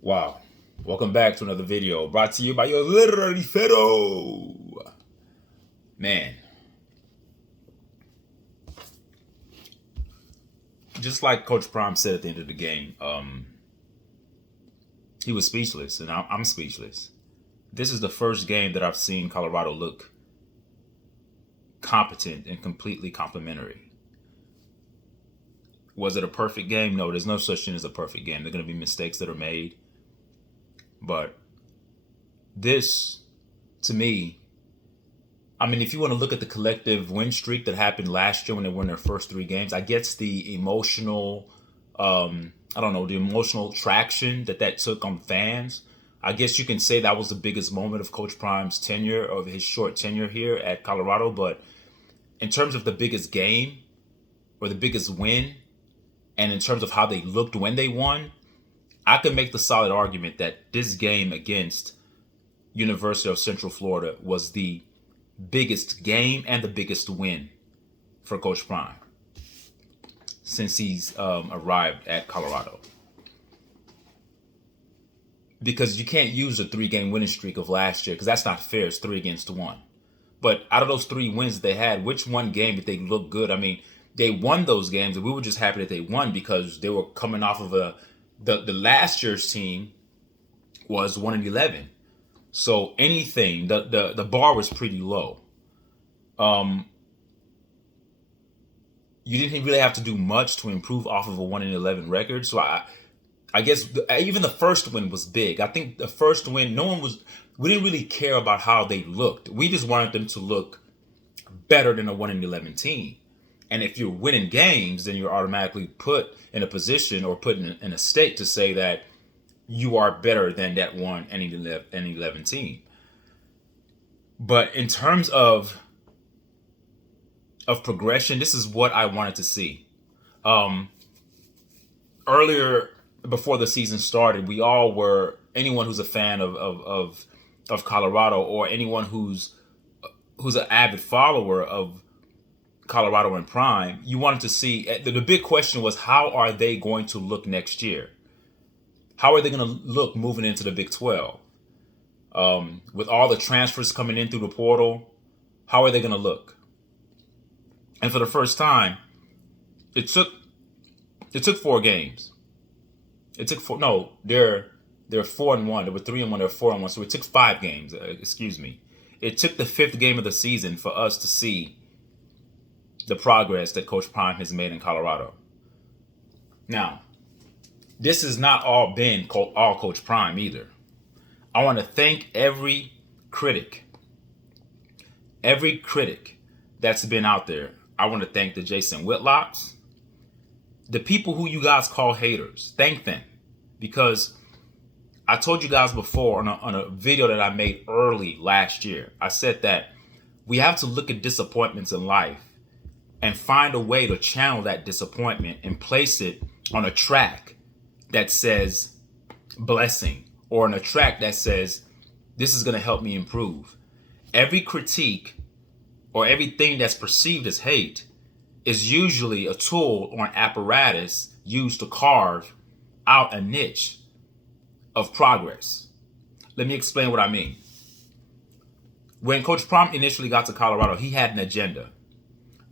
Wow. Welcome back to another video brought to you by your literary Fero. Man, just like Coach Prime said at the end of the game, he was speechless, and I'm speechless. This is the first game that I've seen Colorado look competent and completely complimentary. Was it a perfect game? No, there's no such thing as a perfect game. There are going to be mistakes that are made. But this, to me, I mean, if you want to look at the collective win streak that happened last year when they won their first three games, I guess the emotional, I don't know, the emotional traction that took on fans. I guess you can say that was the biggest moment of Coach Prime's tenure, of his short tenure here at Colorado. But in terms of the biggest game or the biggest win, and in terms of how they looked when they won, I could make the solid argument that this game against University of Central Florida was the biggest game and the biggest win for Coach Prime since he's arrived at Colorado. Because you can't use the 3-game winning streak of last year, because that's not fair. It's 3-1. But out of those 3 wins they had, which one game did they look good? I mean, they won those games, and we were just happy that they won because they were coming off of the last year's team was 1-11. So anything, the bar was pretty low. You didn't really have to do much to improve off of a 1-11 record. So I guess even the first win was big. I think the first win, we didn't really care about how they looked. We just wanted them to look better than a 1-11 team. And if you're winning games, then you're automatically put in a position or put in a state to say that you are better than that 1-11 team. But in terms of progression, this is what I wanted to see. Earlier, before the season started, we all were, anyone who's a fan of Colorado, or anyone who's an avid follower of Colorado and Prime, you wanted to see, the big question was, how are they going to look next year? How are they going to look moving into the Big 12? With all the transfers coming in through the portal, how are they going to look? And for the first time, it took 4 games. It took 4. No, they're 4-1. They were 3-1. They're 4-1. So it took 5 games. Excuse me. It took the 5th game of the season for us to see the progress that Coach Prime has made in Colorado. Now, this has not all been all Coach Prime either. I want to thank every critic that's been out there. I want to thank the Jason Whitlocks, the people who you guys call haters. Thank them, because I told you guys before on a video that I made early last year, I said that we have to look at disappointments in life and find a way to channel that disappointment and place it on a track that says blessing, or on a track that says this is going to help me improve. Every critique or everything that's perceived as hate is usually a tool or an apparatus used to carve out a niche of progress. Let me explain what I mean. When Coach Prime initially got to Colorado, he had an agenda.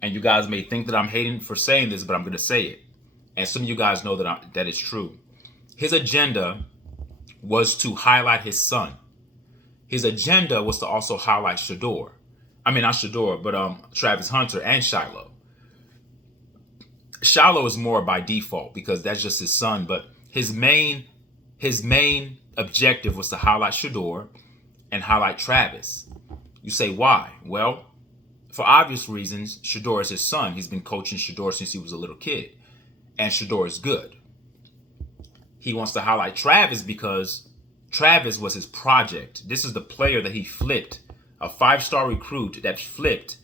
And you guys may think that I'm hating for saying this, but I'm going to say it. And some of you guys know that it's true. His agenda was to highlight his son. His agenda was to also highlight Shedeur. I mean, not Shedeur, but Travis Hunter and Shiloh. Shiloh is more by default because that's just his son. But his main objective was to highlight Shedeur and highlight Travis. You say, why? Well, for obvious reasons, Shedeur is his son. He's been coaching Shedeur since he was a little kid. And Shedeur is good. He wants to highlight Travis because Travis was his project. This is the player that he flipped. A 5-star recruit that flipped,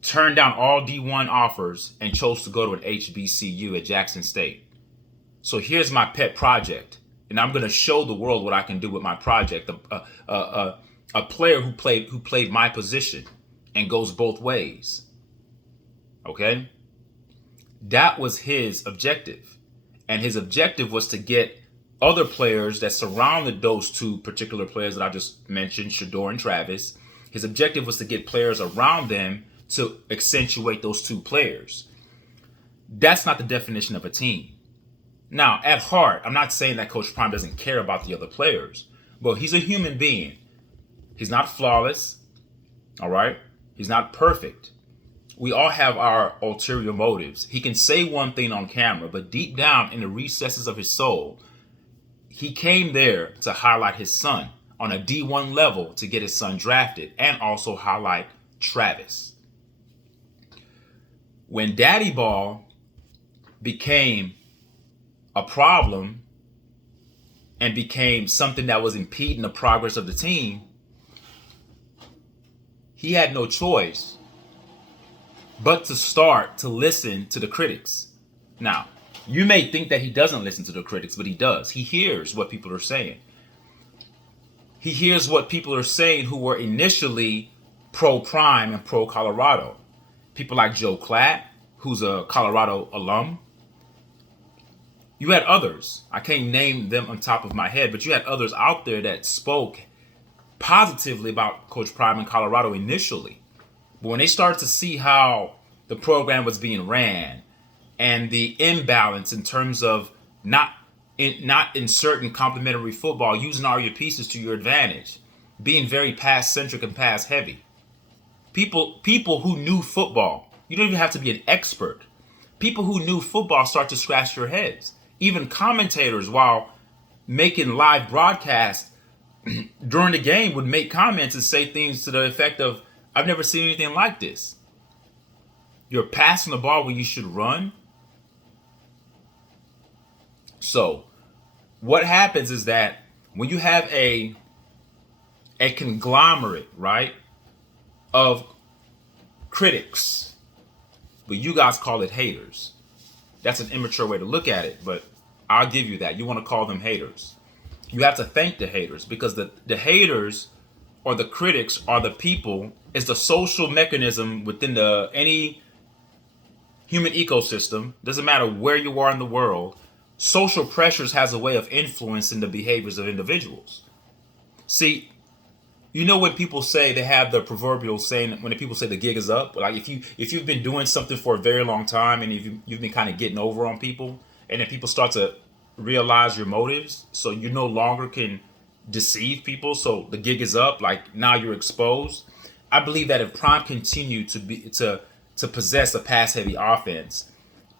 turned down all D1 offers, and chose to go to an HBCU at Jackson State. So here's my pet project. And I'm going to show the world what I can do with my project. A player who played my position and goes both ways. Okay? That was his objective. And his objective was to get other players that surrounded those two particular players that I just mentioned, Shedeur and Travis. His objective was to get players around them to accentuate those two players. That's not the definition of a team. Now, at heart, I'm not saying that Coach Prime doesn't care about the other players, but he's a human being. He's not flawless, all right? He's not perfect. We all have our ulterior motives. He can say one thing on camera, but deep down in the recesses of his soul, he came there to highlight his son on a D1 level to get his son drafted and also highlight Travis. When Daddy Ball became a problem and became something that was impeding the progress of the team, he had no choice but to start to listen to the critics. Now, you may think that he doesn't listen to the critics, but he does. He hears what people are saying. He hears what people are saying who were initially pro-Prime and pro-Colorado. People like Joe Klatt, who's a Colorado alum. You had others. I can't name them on top of my head, but you had others out there that spoke positively about Coach Prime in Colorado initially. But when they started to see how the program was being ran and the imbalance in terms of not inserting complementary football, using all your pieces to your advantage, being very pass-centric and pass-heavy. People who knew football, you don't even have to be an expert. People who knew football start to scratch their heads. Even commentators, while making live broadcasts during the game, would make comments and say things to the effect of, I've never seen anything like this. You're passing the ball when you should run. So what happens is that when you have a conglomerate, right, of critics, but you guys call it haters. That's an immature way to look at it, but I'll give you that. You want to call them haters. You have to thank the haters, because the haters or the critics are the people, is the social mechanism within any human ecosystem. Doesn't matter where you are in the world. Social pressures has a way of influencing the behaviors of individuals. See, you know when people say, they have the proverbial saying, when people say the gig is up, like if you've been doing something for a very long time and you've been kind of getting over on people, and then people start to realize your motives, so you no longer can deceive people, so the gig is up, like now you're exposed. I believe that if Prime continued to possess a pass-heavy offense,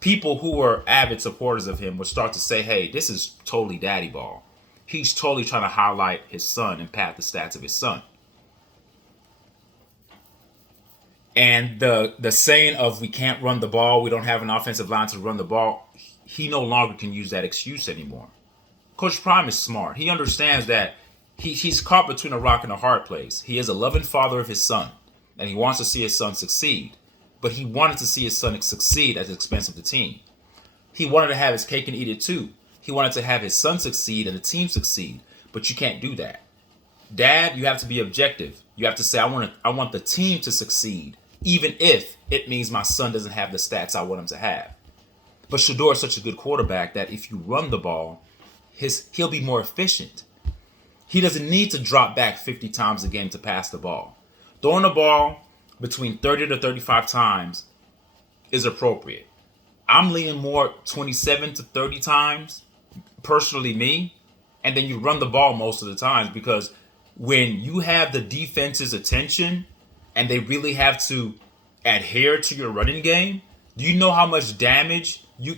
people who were avid supporters of him would start to say, hey, this is totally daddy ball. He's totally trying to highlight his son and pad the stats of his son. And the saying of, we can't run the ball, we don't have an offensive line to run the ball, he no longer can use that excuse anymore. Coach Prime is smart. He understands that he's caught between a rock and a hard place. He is a loving father of his son, and he wants to see his son succeed. But he wanted to see his son succeed at the expense of the team. He wanted to have his cake and eat it too. He wanted to have his son succeed and the team succeed, but you can't do that. Dad, you have to be objective. You have to say, I want the team to succeed, even if it means my son doesn't have the stats I want him to have. But Shedeur is such a good quarterback that if you run the ball, he'll be more efficient. He doesn't need to drop back 50 times a game to pass the ball. Throwing the ball between 30 to 35 times is appropriate. I'm leaning more 27 to 30 times, personally me, and then you run the ball most of the times, because when you have the defense's attention and they really have to adhere to your running game, do you know how much damage you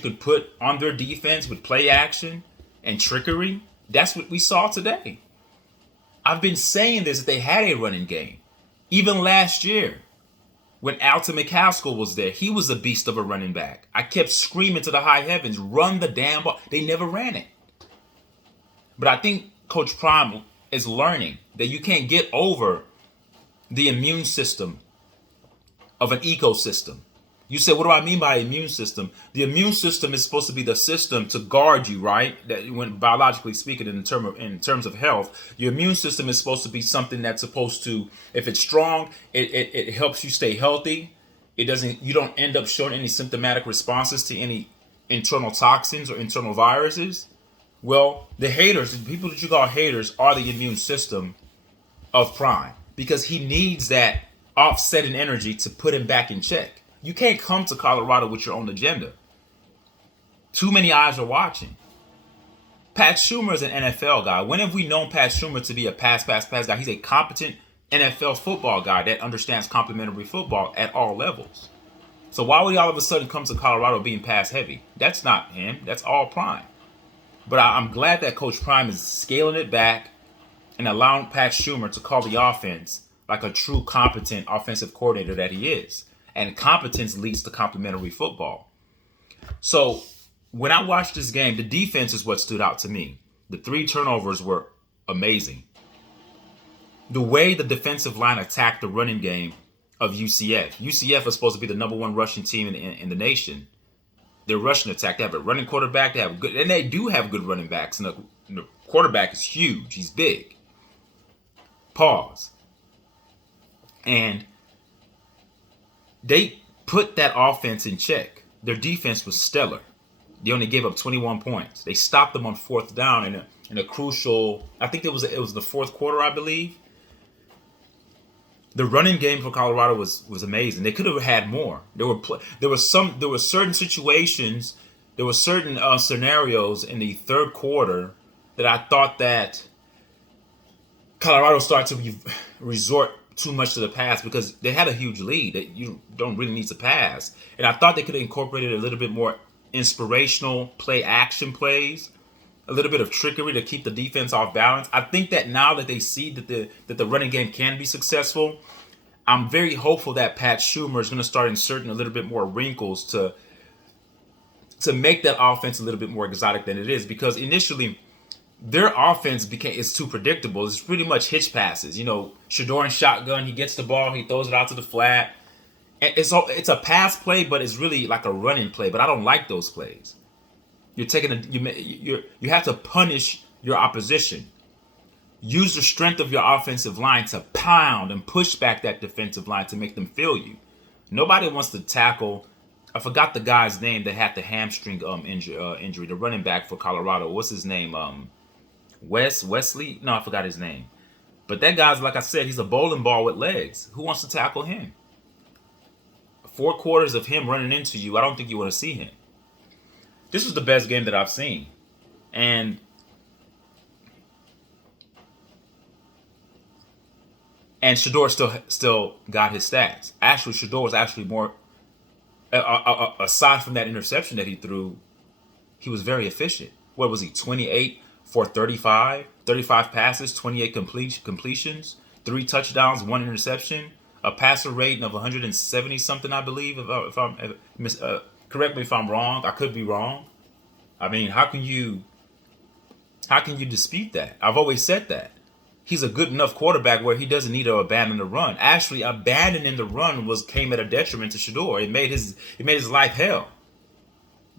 could put on their defense with play action and trickery? That's what we saw today. I've been saying this, that they had a running game. Even last year, when Alton McCaskill was there, he was a beast of a running back. I kept screaming to the high heavens, run the damn ball. They never ran it. But I think Coach Prime is learning that you can't get over the immune system of an ecosystem. You say, what do I mean by immune system? The immune system is supposed to be the system to guard you, right? That, when biologically speaking, in terms of health, your immune system is supposed to be something that's supposed to, if it's strong, it helps you stay healthy. You don't end up showing any symptomatic responses to any internal toxins or internal viruses. Well, the haters, the people that you call haters, are the immune system of Prime because he needs that offsetting energy to put him back in check. You can't come to Colorado with your own agenda. Too many eyes are watching. Pat Schumer is an NFL guy. When have we known Pat Schumer to be a pass guy? He's a competent NFL football guy that understands complementary football at all levels. So why would he all of a sudden come to Colorado being pass heavy? That's not him. That's all Prime. But I'm glad that Coach Prime is scaling it back and allowing Pat Schumer to call the offense like a true competent offensive coordinator that he is. And competence leads to complementary football. So when I watched this game, the defense is what stood out to me. The 3 turnovers were amazing. The way the defensive line attacked the running game of UCF. UCF is supposed to be the number 1 rushing team in the nation. Their rushing attack, they have a running quarterback, and they do have good running backs. And the quarterback is huge. He's big. Pause. And they put that offense in check. Their defense was stellar. They only gave up 21 points. They stopped them on 4th down in a crucial, I think it was the 4th quarter, I believe. The running game for Colorado was amazing. They could have had more. There were certain situations, there were certain scenarios in the 3rd quarter that I thought that Colorado started to resort too much to the pass because they had a huge lead that you don't really need to pass. And I thought they could have incorporated a little bit more inspirational play action plays, a little bit of trickery to keep the defense off balance. I think that now that they see that the running game can be successful, I'm very hopeful that Pat Schumer is going to start inserting a little bit more wrinkles to make that offense a little bit more exotic than it is, because initially their offense is too predictable. It's pretty much hitch passes. You know, Shedeur in shotgun, he gets the ball, he throws it out to the flat. It's a pass play, but it's really like a running play. But I don't like those plays. You're taking you have to punish your opposition. Use the strength of your offensive line to pound and push back that defensive line to make them feel you. Nobody wants to tackle. I forgot the guy's name that had the hamstring injury. The running back for Colorado. What's his name? Wesley? No, I forgot his name. But that guy's, like I said, he's a bowling ball with legs. Who wants to tackle him? 4 quarters of him running into you, I don't think you want to see him. This was the best game that I've seen. And Shedeur still got his stats. Actually, Shedeur was actually more, aside from that interception that he threw, he was very efficient. What was he, 28 for 35? 35 passes, 28 completions, 3 touchdowns, 1 interception, a passer rating of 170 something, I believe. Correct me if I'm wrong. I could be wrong. I mean, how can you dispute that? I've always said that. He's a good enough quarterback where he doesn't need to abandon the run. Actually, abandoning the run came at a detriment to Shedeur. It made his life hell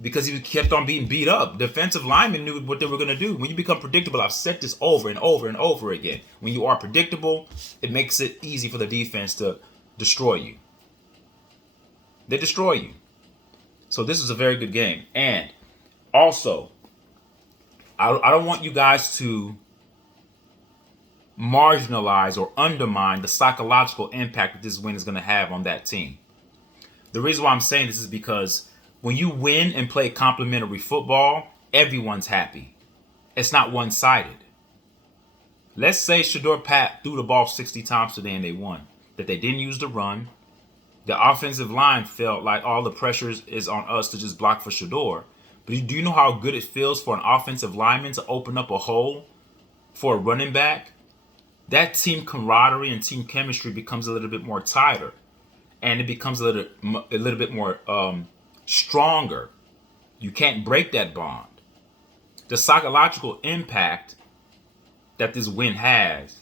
because he kept on being beat up. Defensive linemen knew what they were going to do. When you become predictable, I've said this over and over and over again. When you are predictable, it makes it easy for the defense to destroy you. They destroy you. So this is a very good game. And also, I don't want you guys to marginalize or undermine the psychological impact that this win is going to have on that team. The reason why I'm saying this is because when you win and play complementary football, everyone's happy. It's not one-sided. Let's say Shedeur Pat threw the ball 60 times today and they won. That they didn't use the run. The offensive line felt like all the pressure is on us to just block for Shedeur. But do you know how good it feels for an offensive lineman to open up a hole for a running back? That team camaraderie and team chemistry becomes a little bit more tighter. And it becomes a little bit more stronger. You can't break that bond. The psychological impact that this win has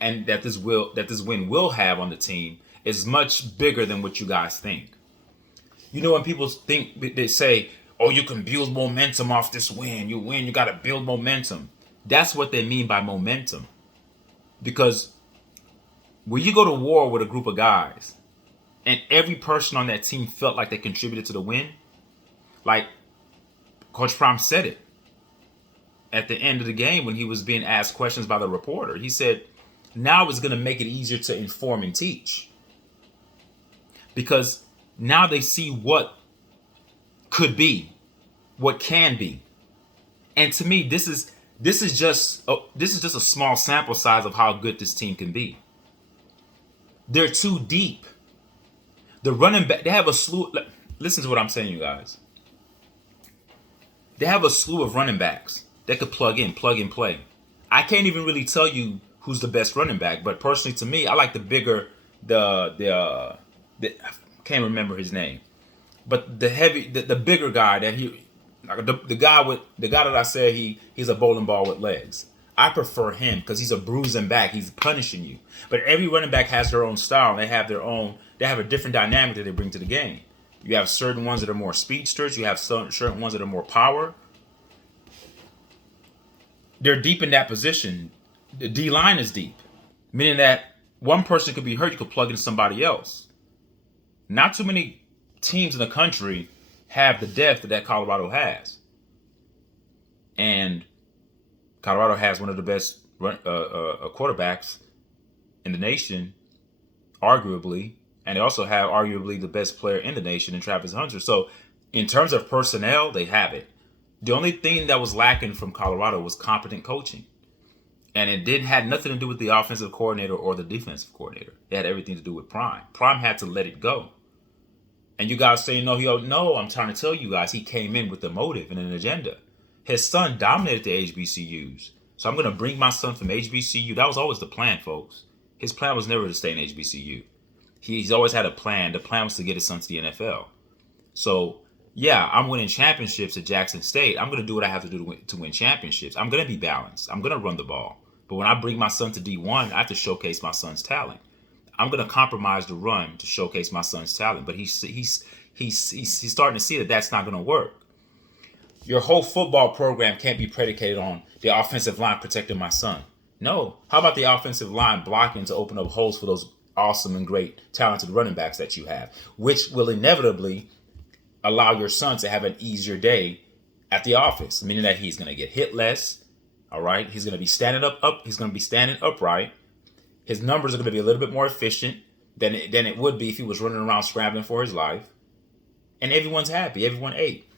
and that this win will have on the team is much bigger than what you guys think. You know, when people they say, oh, you can build momentum off this win. You win, you got to build momentum. That's what they mean by momentum. Because when you go to war with a group of guys and every person on that team felt like they contributed to the win, like Coach Prime said it. at the end of the game when he was being asked questions by the reporter. He said, now it's going to make it easier to inform and teach. Because now they see what could be, what can be. And to me, this is just a small sample size of how good this team can be. They're too deep. The running back, they have a slew. Listen to what I'm saying, you guys. They have a slew of running backs that could plug in, play. I can't even really tell you who's the best running back, but personally to me, I like the bigger, I can't remember his name, but the bigger guy that the guy that I said he's a bowling ball with legs. I prefer him because he's a bruising back. He's punishing you. But every running back has their own style. And they have a different dynamic that they bring to the game. You have certain ones that are more speedsters. You have certain ones that are more power. They're deep in that position. The D line is deep, meaning that one person could be hurt. You could plug in somebody else. Not too many teams in the country have the depth that Colorado has. And Colorado has one of the best quarterbacks in the nation, arguably. And they also have arguably the best player in the nation in Travis Hunter. So in terms of personnel, they have it. The only thing that was lacking from Colorado was competent coaching. And it had nothing to do with the offensive coordinator or the defensive coordinator. It had everything to do with Prime. Prime had to let it go. And you guys say, no, I'm trying to tell you guys, he came in with a motive and an agenda. His son dominated the HBCUs. So I'm going to bring my son from HBCU. That was always the plan, folks. His plan was never to stay in HBCU. He's always had a plan. The plan was to get his son to the NFL. So, yeah, I'm winning championships at Jackson State. I'm going to do what I have to do to win championships. I'm going to be balanced. I'm going to run the ball. But when I bring my son to D1, I have to showcase my son's talent. I'm going to compromise the run to showcase my son's talent. But he's starting to see that that's not going to work. Your whole football program can't be predicated on the offensive line protecting my son. No. How about the offensive line blocking to open up holes for those awesome and great talented running backs that you have, which will inevitably allow your son to have an easier day at the office, meaning that he's going to get hit less. All right. He's going to be standing He's going to be standing upright. His numbers are going to be a little bit more efficient than it would be if he was running around scrambling for his life. And everyone's happy. Everyone ate.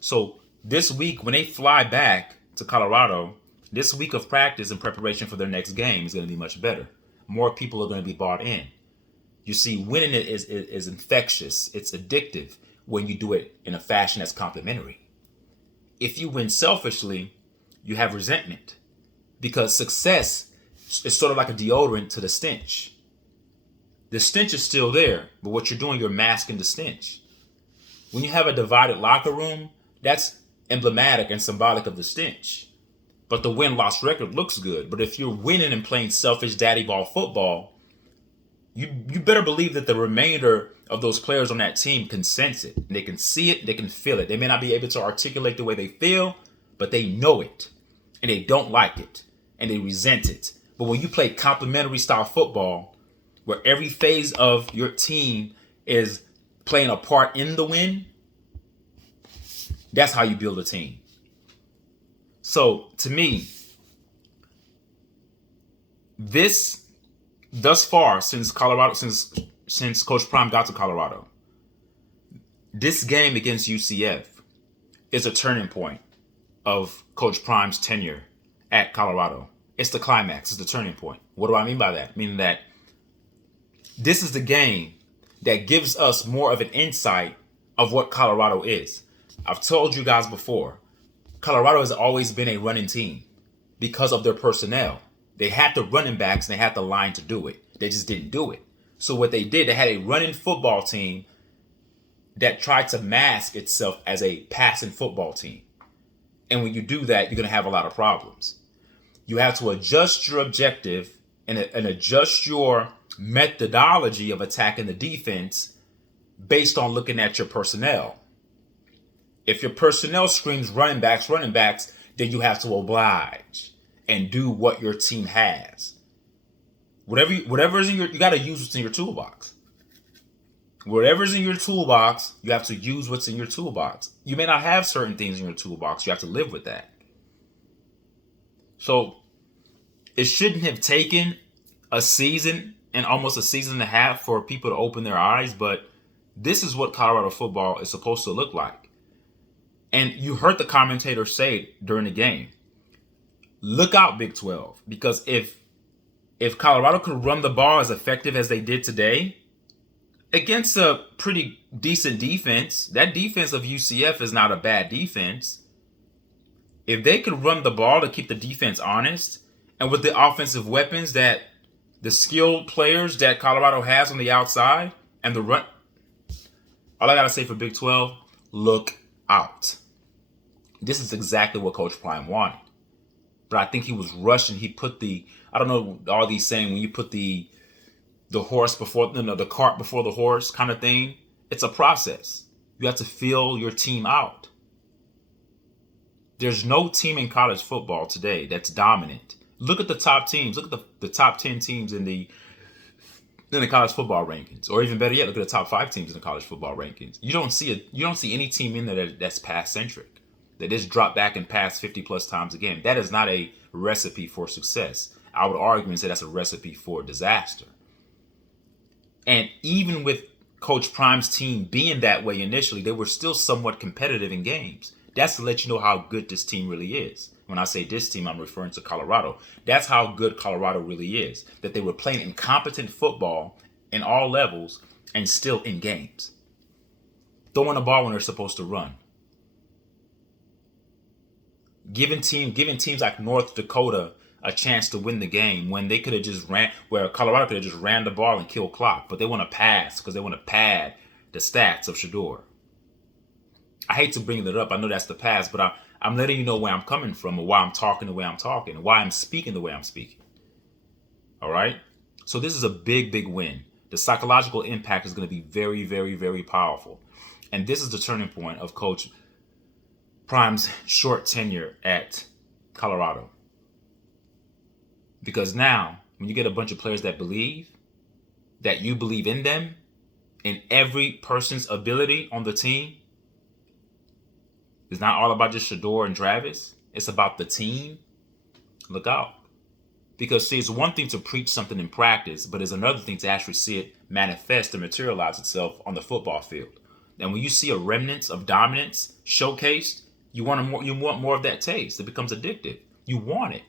So this week, when they fly back to Colorado, this week of practice and preparation for their next game is going to be much better. More people are going to be bought in. You see, winning it is infectious. It's addictive when you do it in a fashion that's complimentary. If you win selfishly, you have resentment because success is sort of like a deodorant to the stench. The stench is still there, but what you're doing, you're masking the stench. When you have a divided locker room, that's emblematic and symbolic of the stench. But the win-loss record looks good. But if you're winning and playing selfish daddy ball football, you better believe that the remainder of those players on that team can sense it. They can see it. They can feel it. They may not be able to articulate the way they feel, but they know it. And they don't like it. And they resent it. But when you play complementary style football, where every phase of your team is playing a part in the win, that's how you build a team. So, to me, this, thus far, since Coach Prime got to Colorado, this game against UCF is a turning point of Coach Prime's tenure at Colorado. It's the climax. It's the turning point. What do I mean by that? Meaning that this is the game that gives us more of an insight of what Colorado is. I've told you guys before, Colorado has always been a running team because of their personnel. They had the running backs and they had the line to do it. They just didn't do it. So what they did, they had a running football team that tried to mask itself as a passing football team. And when you do that, you're going to have a lot of problems. You have to adjust your objective and adjust your methodology of attacking the defense based on looking at your personnel. If your personnel screams running backs, then you have to oblige and do what your team has. Whatever's in you got to use what's in your toolbox. Whatever's in your toolbox, you have to use what's in your toolbox. You may not have certain things in your toolbox. You have to live with that. So it shouldn't have taken a season and almost a season and a half for people to open their eyes, but this is what Colorado football is supposed to look like. And you heard the commentator say during the game, look out, Big 12, because if Colorado could run the ball as effective as they did today against a pretty decent defense, that defense of UCF is not a bad defense. If they could run the ball to keep the defense honest, and with the offensive weapons that the skilled players that Colorado has on the outside and the run, all I got to say for Big 12, look out. This is exactly what Coach Prime wanted. But I think he was rushing. He put I don't know, all these saying when you put the horse before, the cart before the horse kind of thing. It's a process. You have to feel your team out. There's no team in college football today that's dominant. Look at the top teams. Look at the top 10 teams in the college football rankings, or even better yet, look at the top 5 teams in the college football rankings. You don't see any team in there that's pass centric, that just drop back and pass 50 plus times a game. That is not a recipe for success. I would argue and say that's a recipe for disaster. And even with Coach Prime's team being that way initially, they were still somewhat competitive in games. That's to let you know how good this team really is. When I say this team, I'm referring to Colorado. That's how good Colorado really is. That they were playing incompetent football in all levels and still in games. Throwing the ball when they're supposed to run. Giving teams like North Dakota a chance to win the game when they could have just where Colorado could have just ran the ball and killed clock. But they want to pass because they want to pad the stats of Shedeur. I hate to bring it up. I know that's the past, but I'm letting you know where I'm coming from, and why I'm talking the way I'm talking, and why I'm speaking the way I'm speaking. All right? So this is a big, big win. The psychological impact is going to be very, very, very powerful. And this is the turning point of Coach Prime's short tenure at Colorado. Because now, when you get a bunch of players that you believe in them, in every person's ability on the team, it's not all about just Shedeur and Travis. It's about the team. Look out. Because, see, it's one thing to preach something in practice, but it's another thing to actually see it manifest and materialize itself on the football field. And when you see a remnants of dominance showcased, you want more of that taste. It becomes addictive. You want it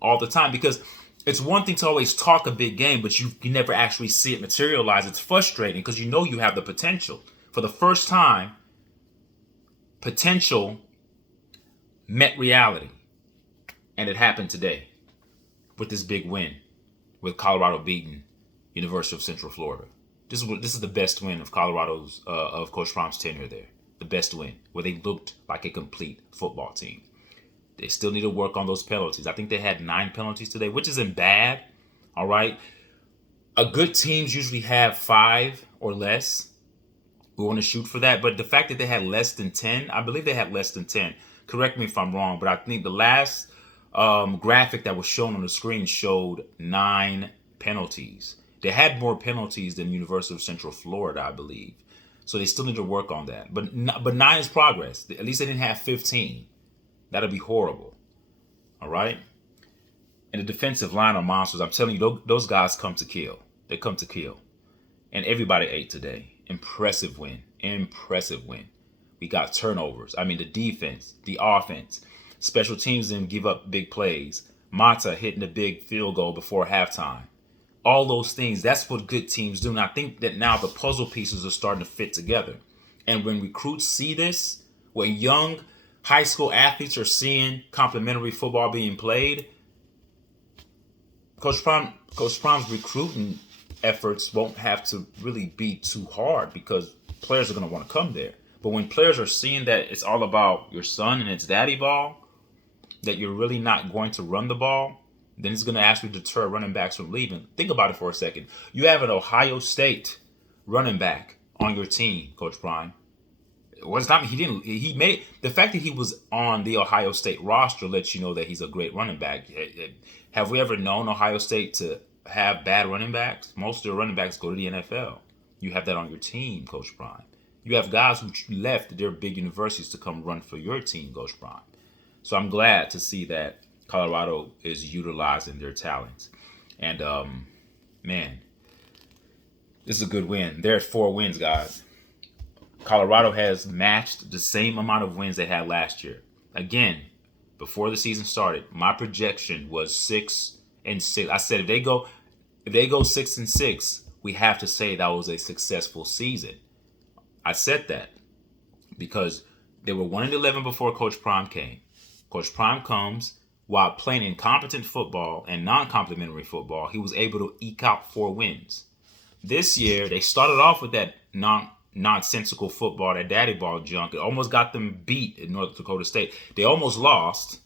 all the time, because it's one thing to always talk a big game, but you never actually see it materialize. It's frustrating because you know you have the potential. For the first time, potential met reality. And it happened today with this big win, with Colorado beating University of Central Florida. This is the best win of Colorado's of Coach Prime's tenure there. The best win, where they looked like a complete football team. They still need to work on those penalties. I think they had 9 penalties today, which isn't bad. All right. A good teams usually have 5 or less. We want to shoot for that. But the fact that they had less than 10, I believe they had less than 10. Correct me if I'm wrong, but I think the last graphic that was shown on the screen showed 9 penalties. They had more penalties than University of Central Florida, I believe. So they still need to work on that. But 9 is progress. At least they didn't have 15. That'll be horrible. All right? And the defensive line are monsters. I'm telling you, those guys come to kill. They come to kill. And everybody ate today. Impressive win. Impressive win. We got turnovers. I mean, the defense, the offense. Special teams didn't give up big plays. Mata hitting a big field goal before halftime. All those things, that's what good teams do. And I think that now the puzzle pieces are starting to fit together. And when recruits see this, when young high school athletes are seeing complimentary football being played, Coach Prime's recruiting efforts won't have to really be too hard, because players are going to want to come there. But when players are seeing that it's all about your son and it's daddy ball, that you're really not going to run the ball, then it's going to actually deter running backs from leaving. Think about it for a second. You have an Ohio State running back on your team, Coach Prime. What's not he made the fact that he was on the Ohio State roster lets you know that he's a great running back. Have we ever known Ohio State to have bad running backs? Most of their running backs go to the NFL. You have that on your team, Coach Prime. You have guys who left their big universities to come run for your team, Coach Prime. So I'm glad to see that Colorado is utilizing their talents. And man, this is a good win. They're at 4 wins, guys. Colorado has matched the same amount of wins they had last year. Again, before the season started, my projection was 6-6. I said if they go 6-6, we have to say that was a successful season. I said that because they were 1-11 before Coach Prime came. Coach Prime comes while playing incompetent football and non-complimentary football. He was able to eke out 4 wins. This year, they started off with that nonsensical football, that daddy ball junk. It almost got them beat in North Dakota State. They almost lost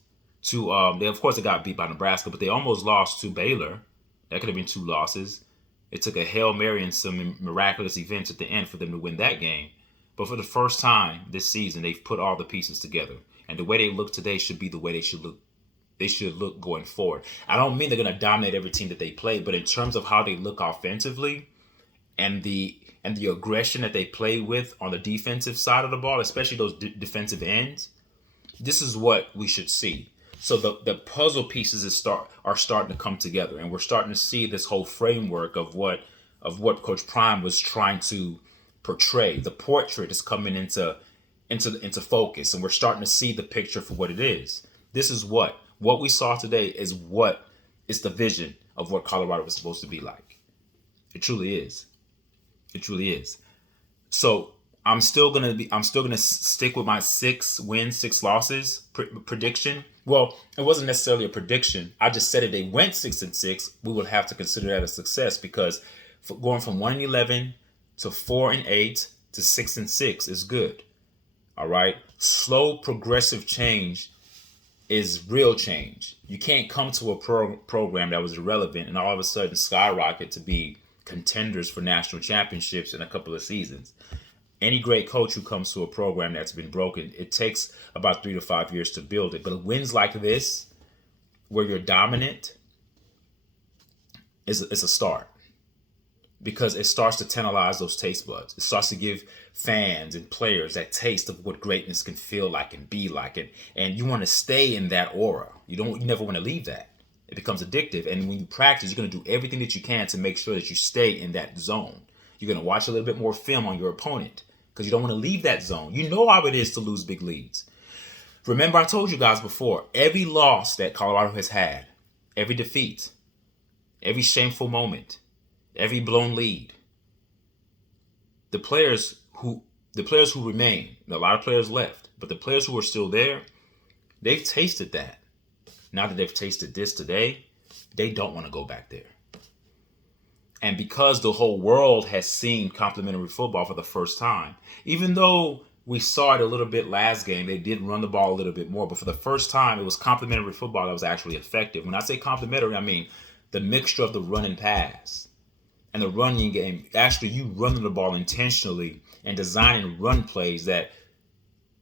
to, they got beat by Nebraska, but they almost lost to Baylor. That could have been 2 losses. It took a Hail Mary and some miraculous events at the end for them to win that game. But for the first time this season, they've put all the pieces together. And the way they look today should be the way they should look. They should look going forward. I don't mean they're going to dominate every team that they play, but in terms of how they look offensively and the aggression that they play with on the defensive side of the ball, especially those defensive ends, this is what we should see. So the puzzle pieces are starting to come together, and we're starting to see this whole framework of what Coach Prime was trying to portray. The portrait is coming into focus, and we're starting to see the picture for what it is. This is what we saw today is what is the vision of what Colorado was supposed to be like. It truly is. It truly is. So I'm still gonna stick with my 6 wins, 6 losses prediction. Well, it wasn't necessarily a prediction. I just said if they went 6-6, we would have to consider that a success, because going from 1-11 to 4-8 to 6-6 is good. All right. Slow progressive change is real change. You can't come to a program that was irrelevant and all of a sudden skyrocket to be contenders for national championships in a couple of seasons. Any great coach who comes to a program that's been broken, it takes about 3 to 5 years to build it. But wins like this, where you're dominant, is a start, because it starts to tantalize those taste buds. It starts to give fans and players that taste of what greatness can feel like and be like, and you want to stay in that aura. You never want to leave that. It becomes addictive, and when you practice, you're going to do everything that you can to make sure that you stay in that zone. You're going to watch a little bit more film on your opponent, because you don't want to leave that zone. You know how it is to lose big leads. Remember, I told you guys before, every loss that Colorado has had, every defeat, every shameful moment, every blown lead, the players who remain, a lot of players left, but the players who are still there, they've tasted that. Now that they've tasted this today, they don't want to go back there. And because the whole world has seen complimentary football for the first time, even though we saw it a little bit last game, they did run the ball a little bit more, but for the first time, it was complimentary football that was actually effective. When I say complimentary, I mean the mixture of the run and pass. And the running game, actually you running the ball intentionally and designing run plays that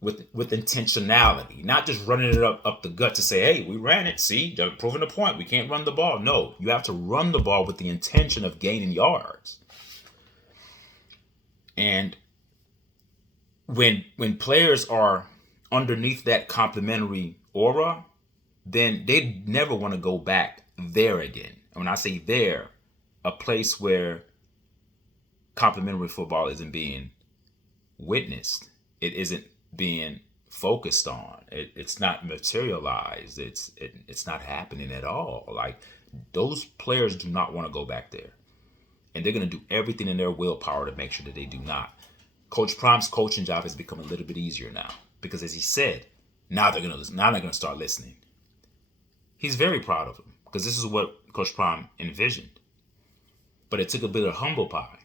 with intentionality, not just running it up the gut to say, hey, we ran it. See, they're proving the point. We can't run the ball. No, you have to run the ball with the intention of gaining yards. And when players are underneath that complimentary aura, then they never want to go back there again. And when I say there, a place where complimentary football isn't being witnessed, it isn't being focused on, it's not materialized, it's not happening at all. Like, those players do not want to go back there, and they're going to do everything in their willpower to make sure that they do not. Coach Prime's coaching job has become a little bit easier now, because as he said, now they're going to listen. Now they're going to start listening. He's very proud of him, because this is what Coach Prime envisioned. But it took a bit of humble pie.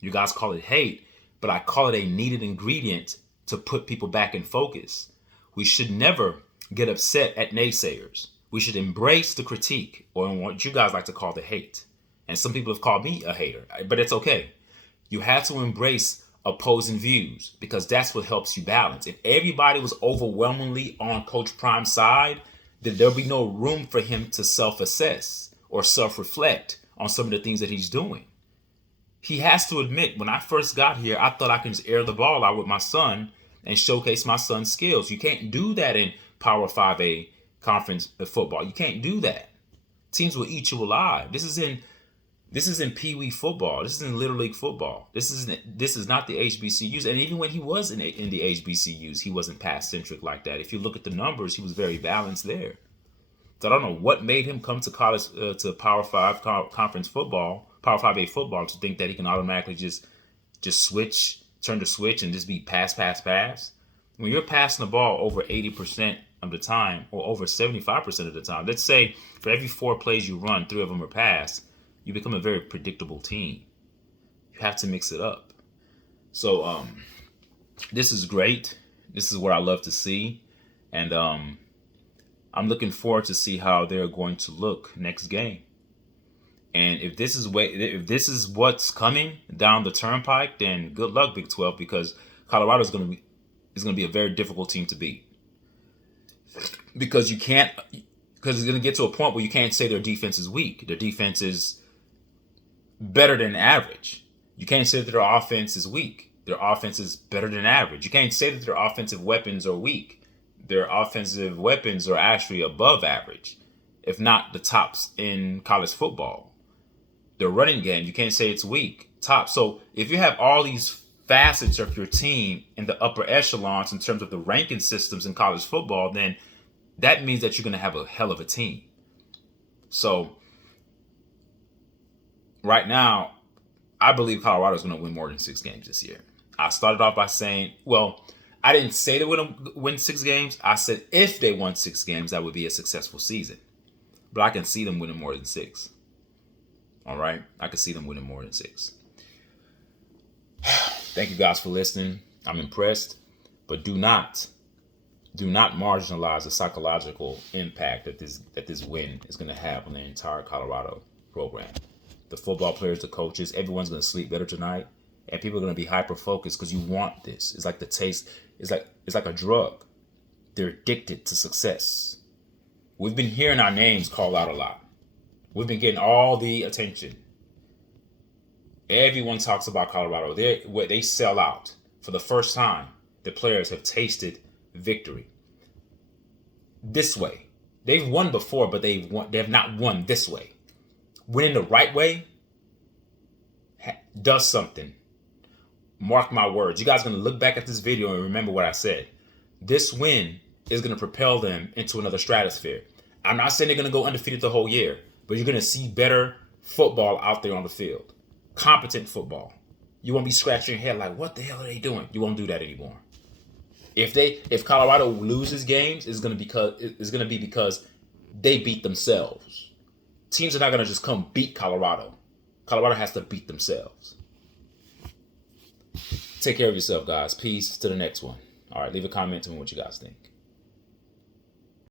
You guys call it hate, but I call it a needed ingredient to put people back in focus. We should never get upset at naysayers. We should embrace the critique, or what you guys like to call the hate. And some people have called me a hater, but it's okay. You have to embrace opposing views, because that's what helps you balance. If everybody was overwhelmingly on Coach Prime's side, then there'll be no room for him to self-assess or self-reflect on some of the things that he's doing. He has to admit, when I first got here, I thought I could just air the ball out with my son and showcase my son's skills. You can't do that in Power 5A conference football. You can't do that. Teams will eat you alive. This is in Pee Wee football. This is in Little League football. This is not the HBCUs. And even when he was in the HBCUs, he wasn't pass centric like that. If you look at the numbers, he was very balanced there. So I don't know what made him come to college to Power 5 conference football, Power 5A football, to think that he can automatically just turn the switch and just be pass. When you're passing the ball over 80% of the time, or over 75% of the time, let's say for every 4 plays you run, 3 of them are pass, you become a very predictable team. You have to mix it up. So this is great. This is what I love to see. And I'm looking forward to see how they're going to look next game. And if this is what's coming down the turnpike, then good luck, Big 12, because Colorado is going to be a very difficult team to beat. Because it's going to get to a point where you can't say their defense is weak. Their defense is better than average. You can't say that their offense is weak. Their offense is better than average. You can't say that their offensive weapons are weak. Their offensive weapons are actually above average, if not the tops in college football. Their running game, you can't say it's weak. Top. So if you have all these facets of your team in the upper echelons in terms of the ranking systems in college football, then that means that you're going to have a hell of a team. So right now, I believe Colorado is going to win more than 6 games this year. I started off by saying, well, I didn't say they would win 6 games. I said if they won 6 games, that would be a successful season. But I can see them winning more than 6. All right? I can see them winning more than 6. Thank you guys for listening. I'm impressed. But do not marginalize the psychological impact that this win is going to have on the entire Colorado program. The football players, the coaches, everyone's going to sleep better tonight. And people are going to be hyper-focused because you want this. It's like the taste. It's like a drug. They're addicted to success. We've been hearing our names called out a lot. We've been getting all the attention. Everyone talks about Colorado. They sell out. For the first time, the players have tasted victory. This way. They've won before, but they have not won this way. Winning the right way does something. Mark my words. You guys are going to look back at this video and remember what I said. This win is going to propel them into another stratosphere. I'm not saying they're going to go undefeated the whole year, but you're going to see better football out there on the field. Competent football. You won't be scratching your head like, what the hell are they doing? You won't do that anymore. If Colorado loses games, it's going to be because they beat themselves. Teams are not going to just come beat Colorado. Colorado has to beat themselves. Take care of yourself, guys. Peace. To the next one. All right, leave a comment. Tell me what you guys think.